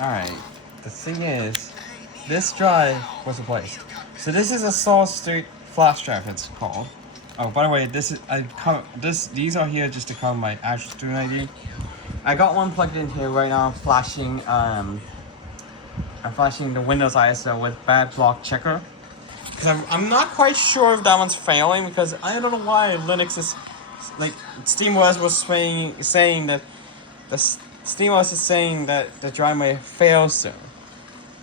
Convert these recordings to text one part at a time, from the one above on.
Alright, the thing is, this drive was replaced. So this is a solid state flash drive, it's called. Oh, by the way, these are here just to cover my actual student ID. I got one plugged in here right now. I'm flashing the Windows ISO with bad block checker. Cause I'm not quite sure if that one's failing because I don't know why Linux is like SteamOS was saying that SteamOS is saying that the drive may fail soon.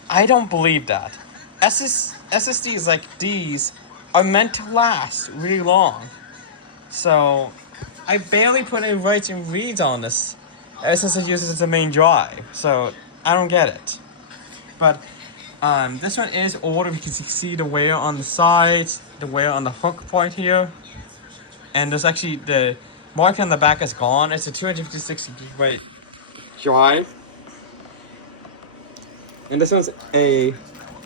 I don't believe that. SSDs like these are meant to last really long. So I barely put any writes and reads on this. SSD uses the main drive, so I don't get it. But this one is older because you see the wear on the sides, the wear on the hook point here, and there's actually the mark on the back is gone. It's a 256 gigabyte drive, and this one's a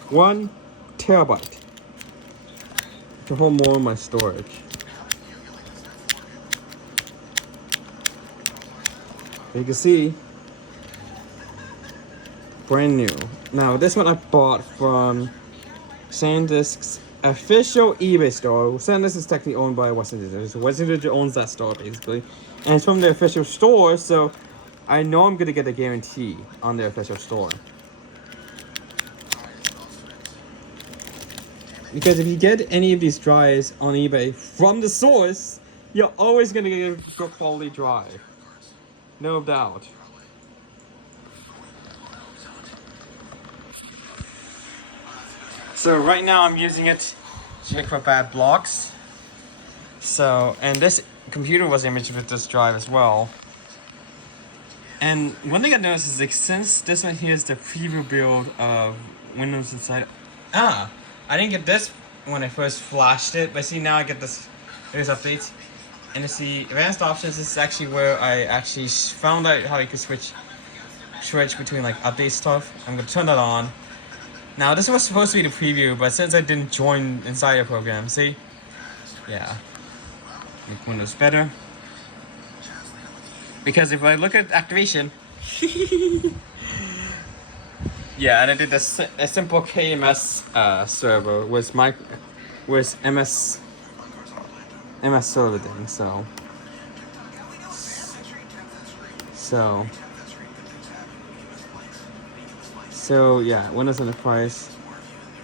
1 terabyte to hold more of my storage. You can see, brand new. Now this one I bought from Sandisk's official eBay store. Sandisk is technically owned by Western Digital, so Western Digital owns that store basically, and it's from the official store. So I know I'm gonna get a guarantee on their official store. Because if you get any of these drives on eBay from the source, you're always gonna get a good quality drive. No doubt. So right now I'm using it to check for bad blocks. So, and this computer was imaged with this drive as well. And one thing I noticed is like since this one here is the preview build of Windows inside. I didn't get this when I first flashed it, but see now I get this. There's updates. And you see advanced options. This is actually where I actually found out how you could switch between like update stuff. I'm gonna turn that on. Now this was supposed to be the preview, but since I didn't join inside the program, see? Yeah. Make Windows better. Because if I look at activation, yeah, and I did a simple KMS server with MS server thing, so yeah, Windows Enterprise.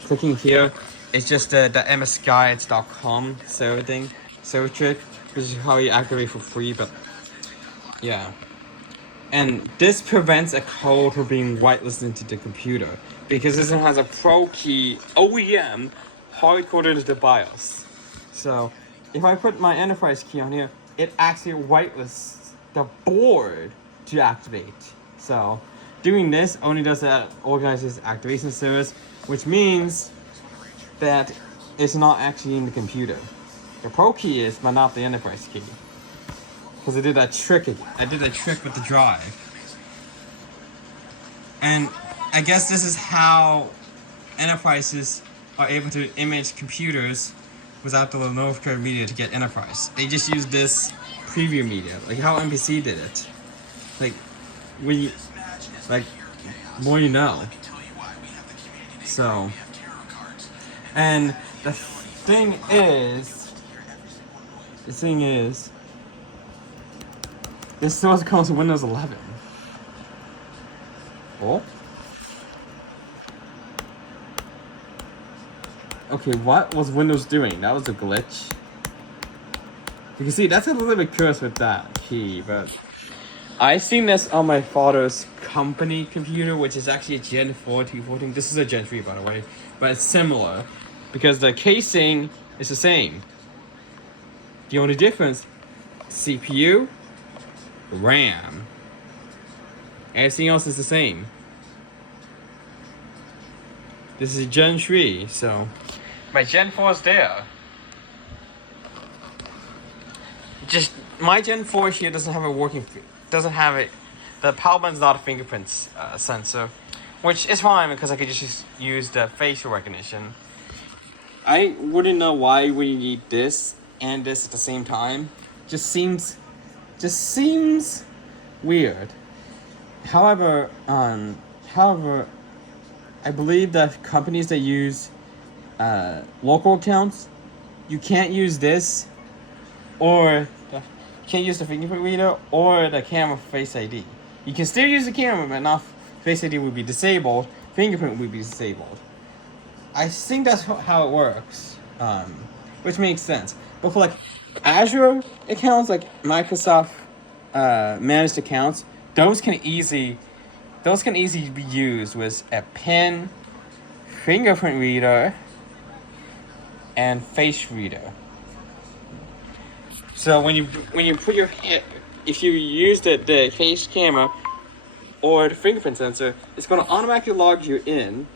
Clicking here, it's just the msguides.com server thing, server trick, which is how you activate for free. But yeah, and this prevents a code from being whitelisted into the computer because this one has a Pro key OEM hard-coded into the BIOS. So if I put my enterprise key on here, it actually whitelists the board to activate. So doing this only does that organizes activation service, which means that it's not actually in the computer. The Pro key is, but not the enterprise key. Because I did that trick with the drive. And I guess this is how enterprises are able to image computers without the North Korean media to get enterprise. They just use this preview media, like how NBC did it. More you know. So, and the thing is, this still comes with Windows 11. Oh. Okay, what was Windows doing? That was a glitch. You can see that's a little bit cursed with that key, but I seen this on my father's company computer, which is actually a Gen 4 214. This is a Gen 3, by the way, but it's similar because the casing is the same. The only difference, CPU, RAM. Everything else is the same. This is Gen 3, so my Gen 4 is there. Just my Gen 4 here doesn't have the power button's not a fingerprint sensor, which is fine because I could just use the facial recognition. I wouldn't know why we need this and this at the same time. Just seems weird. However, However, I believe that companies that use local accounts, you can't use this, or you can't use the fingerprint reader or the camera for Face ID. You can still use the camera, but not Face ID would be disabled. Fingerprint would be disabled. I think that's how it works, which makes sense. But for like Azure accounts, like Microsoft managed accounts, those can easily be used with a pen, fingerprint reader, and face reader. So when you put your head, if you use the face camera or the fingerprint sensor, it's going to automatically log you in.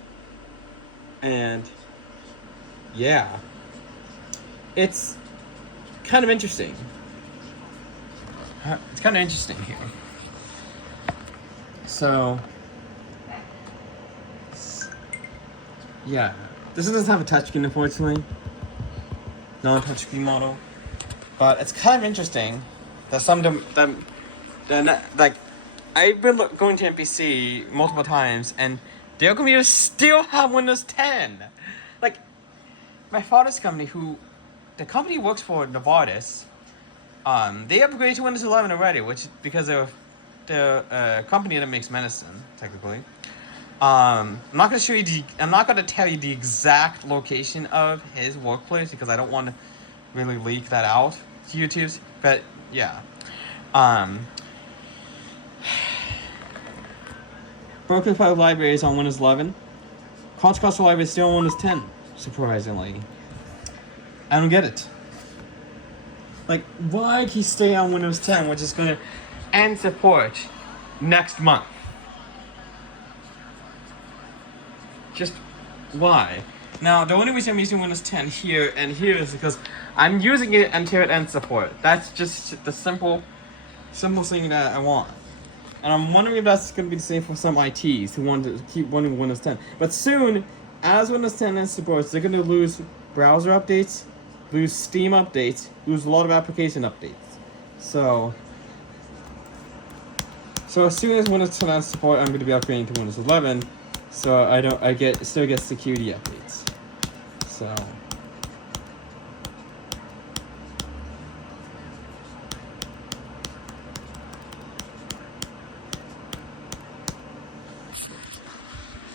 And yeah, it's kind of interesting. It's kind of interesting here. So yeah, this doesn't have a touchscreen, unfortunately. No touchscreen model. But it's kind of interesting that some of them, like, I've been going to NPC multiple times, and their computers still have Windows 10. Like, my father's company, the company works for Novartis, they upgraded to Windows 11 already, which because they're a company that makes medicine, technically. I'm not gonna tell you the exact location of his workplace because I don't want to really leak that out to YouTube. But yeah, Broken File Library is on Windows 11. Contra Costa Library is still on Windows 10. Surprisingly, I don't get it. Like, why did he stay on Windows 10, which is gonna end support next month? Just why? Now, the only reason I'm using Windows 10 here and here is because I'm using it until it ends support. That's just the simple thing that I want. And I'm wondering if that's going to be the same for some ITs who want to keep running Windows 10. But soon, as Windows 10 ends support, they're going to lose browser updates, lose Steam updates, lose a lot of application updates. So as soon as Windows 10 ends support, I'm going to be upgrading to Windows 11. So I still get security updates. So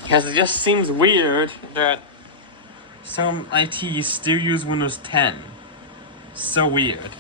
because it just seems weird that some ITs still use Windows 10. So weird.